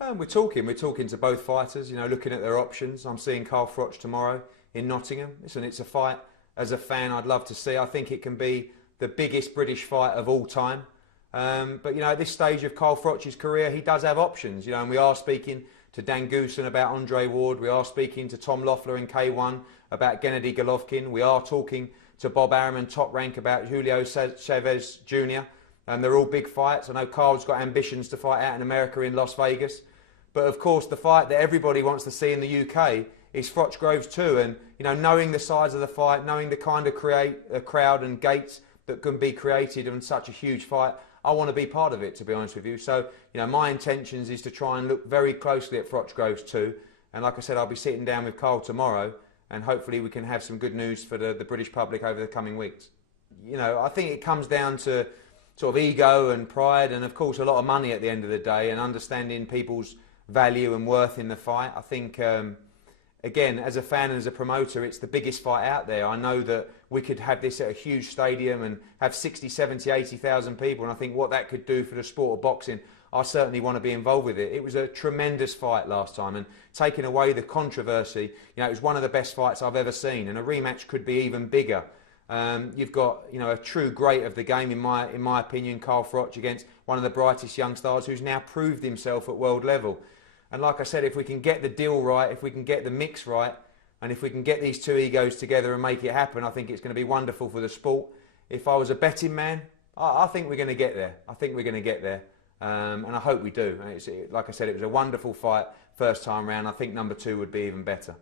We're talking to both fighters, you know, looking at their options. I'm seeing Carl Froch tomorrow in Nottingham. Listen, it's a fight, as a fan, I'd love to see. I think it can be the biggest British fight of all time. But, you know, at this stage of Carl Froch's career, he does have options, you know, and we are speaking to Dan Goosen about Andre Ward. We are speaking to Tom Loeffler in K1 about Gennady Golovkin. We are talking to Bob Arum and Top Rank about Julio Chavez Jr. They're all big fights. I know Carl's got ambitions to fight out in America in Las Vegas. But of course, the fight that everybody wants to see in the UK is Froch Groves 2. And, you know, knowing the size of the fight, knowing the kind of crowd and gates that can be created in such a huge fight, I want to be part of it, to be honest with you. So, you know, my intentions is to try and look very closely at Froch Groves 2. And like I said, I'll be sitting down with Carl tomorrow, and hopefully we can have some good news for the British public over the coming weeks. You know, I think it comes down to sort of ego and pride, and of course a lot of money at the end of the day, and understanding people's value and worth in the fight. I think, again, as a fan and as a promoter, it's the biggest fight out there. I know that we could have this at a huge stadium and have 60, 70, 80,000 people, and I think what that could do for the sport of boxing, I certainly want to be involved with it. It was a tremendous fight last time, and taking away the controversy, you know, it was one of the best fights I've ever seen, and a rematch could be even bigger. You've got, you know, a true great of the game, in my opinion, Carl Froch, against one of the brightest young stars who's now proved himself at world level. And like I said, if we can get the deal right, if we can get the mix right, and if we can get these two egos together and make it happen, I think it's going to be wonderful for the sport. If I was a betting man, I think we're going to get there. I think we're going to get there. And I hope we do. Like I said, it was a wonderful fight first time round. I think number 2 would be even better.